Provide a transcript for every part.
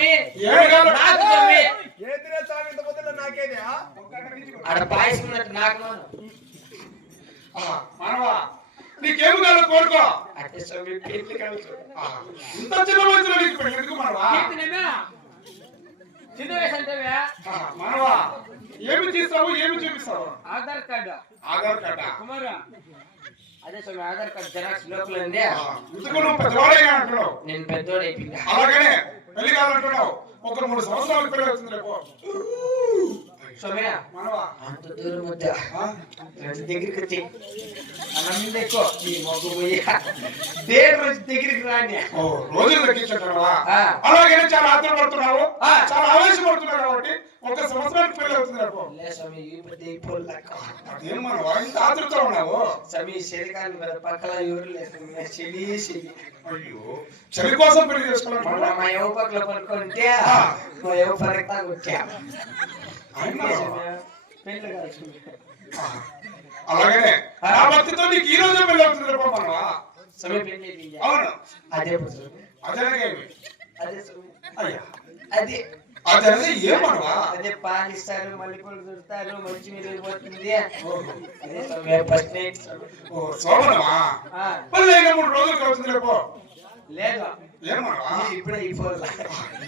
స్వామి నాకు స్వామి ఆడ పాయసం ఉన్నట్టు నాకు మనవా నీకేమి కాదు కోరుకో. అంటే స్వామి పెళ్లి కాదు ఇంత చిన్న వయసులో నీకు పెళ్లి ఎందుకు మనవా? చిన్న వయసు అంటే మనవా ఏమి తీస్తావు, ఏమి చూపిస్తావు? ఆధార్ కార్డు. ఆధార్ కార్డా? కుమారా అదే స్వామి ఆధార్ కార్డు జెరాక్స్ లోపల ఉంది. ఇందుకు నువ్వు పెద్దవాడేగా అంటున్నావు. నేను పెద్దోడు అయిపోయింది. అలాగనే పెళ్లి కావాలంటున్నావు. ఒక 3 సంవత్సరాలకు పెళ్లి అవుతుంది రేపు. స్వామి మనవా అంత దూరం వద్దా దగ్గరికి వచ్చి అలా మీద ఎక్కువ ఈ మొగ్గు పోయి దేడు రోజు దగ్గరికి రాని రోజులు తగ్గించుంటావా? అలాగనే చాలా ఆత్రపడుతున్నావు, చాలా ఆవేశపడుతున్నావు కాబట్టి 1 సంవత్సరానికి పెళ్లి అవుతుంది రేపు. స్వామి ఈ పెద్ద అయిపోలేక అదేం మనవా ఇంత ఆతృతలో ఉన్నావు? స్వామి శరీరాన్ని మీద పక్కల ఎవరు లేదు చెలి చెలి. అయ్యో చలి కోసం పెళ్లి చేసుకోవాలి. మా ఎవ పక్కల పడుకుంటే మా ఎవ పరక్తా వచ్చా పెళ్లి కాదు. అలాగనే ఆ భక్తితో నీకు ఈ రోజే పెళ్లి అవుతుంది రేపు మనవా. స్వామి పెళ్లి అయిపోయింది. అవును అదే స్వామి అదే అదే స్వామి అయ్యా అదే అదే ఏమనవా? అదే పాలు ఇస్తారు, మల్లెపూలు దొరుకుతారు, మంచి మీద పోతుంది. అదే స్వామి ఫస్ట్ నైట్ స్వామి. ఓ శోభనమా పెళ్లి అయిన 3 రోజులకు అవుతుంది రేపు. లేదు ఏమనవా? ఇప్పుడే అయిపోలే.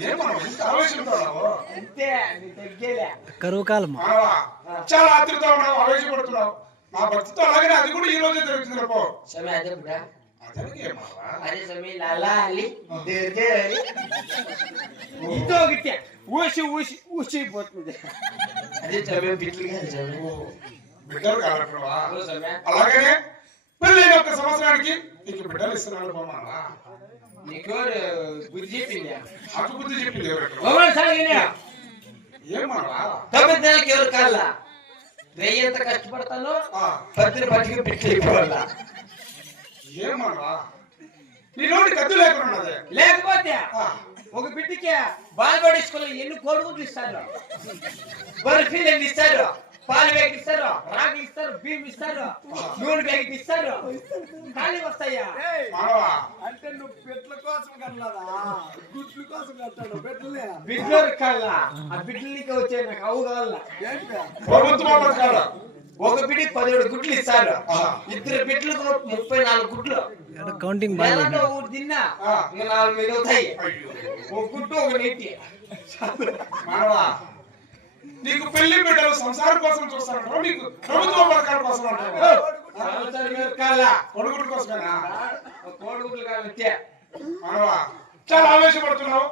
ఏమనవా ఇంత ఆవేశంతో ఉన్నావు? అంతే నీ తగ్గేలే కరువు కాలం మనవా చాలా ఆతృత ఉన్నావు, ఆవేశపడుతున్నావు. నా భక్తితో అలాగనే అది కూడా ఈ రోజే జరుగుతుంది రేపు. స్వామి అదే బిడ్డ అదే ఏమనవా? అదే స్వామి లాలా అలి దేదే అలి ఇదో గిట్టే ఊసి ఊసి ఊసిపోతుంది. అదే స్వామి బిడ్డలు కాదు స్వామి. బిడ్డలు కావాలంటున్నావా? ఓ స్వామి అలాగనే పెళ్ళైన 1 సంవత్సరానికి నీకు బిడ్డలు ఇస్తున్నాడు పోమనవా? నీకు బుద్ధి చెప్పింది. నాకు బుద్ధి చెప్పింది ఎవరు? ఏమనవా? 9 నెలలకి ఎవరు కాళ్ళ వెయ్యి ఎంత కష్టపడతానో 10 పట్టుకు పెట్టిపోవాల. ఏమనవా? నీ నోటి కత్తి లేకుండా ఉన్నది. లేకపోతే ఒక బిడ్డకి బాల్బడి స్కూల్లో ఎన్ని కోడిగుడ్లు ఇస్తారు, బర్ఫీలు ఎన్ని ఇస్తారు, పాలు బ్యాగ్ ఇస్తారు, రాగి ఇస్తారు, బియ్యం ఇస్తారు, నూనె బ్యాగ్ ఇస్తారు, ఖాళీ వస్తాయా? మనవా అంటే నువ్వు పెట్ల కోసం కట్టలేదా, గుడ్ల కోసం కట్టాడు పెట్లే. బిడ్డలు కాళ్ళ ఆ బిడ్డలకి వచ్చే నాకు అవు కావాల. ప్రభుత్వం కాదా? ఒక బిడ్డకి 17 గుడ్లు ఇస్తారు, 2 బిడ్డలకు 34 గుడ్లు. కౌంటింగ్ నెలలో ఒకటి తిన్నా ఇంకా 4 మిగులుతాయి. ఒక గుడ్డు ఒక నీటి. మనవా నీకు పెళ్లి బిడ్డలు సంసారం కోసం చూస్తారంటావు, నీకు ప్రభుత్వ పథకాల కోసం అంటావు. కొడుకుల కోసమేనా? కోడిగుడ్లు కావాలి. మనవా చాలా ఆవేశపడుతున్నావు.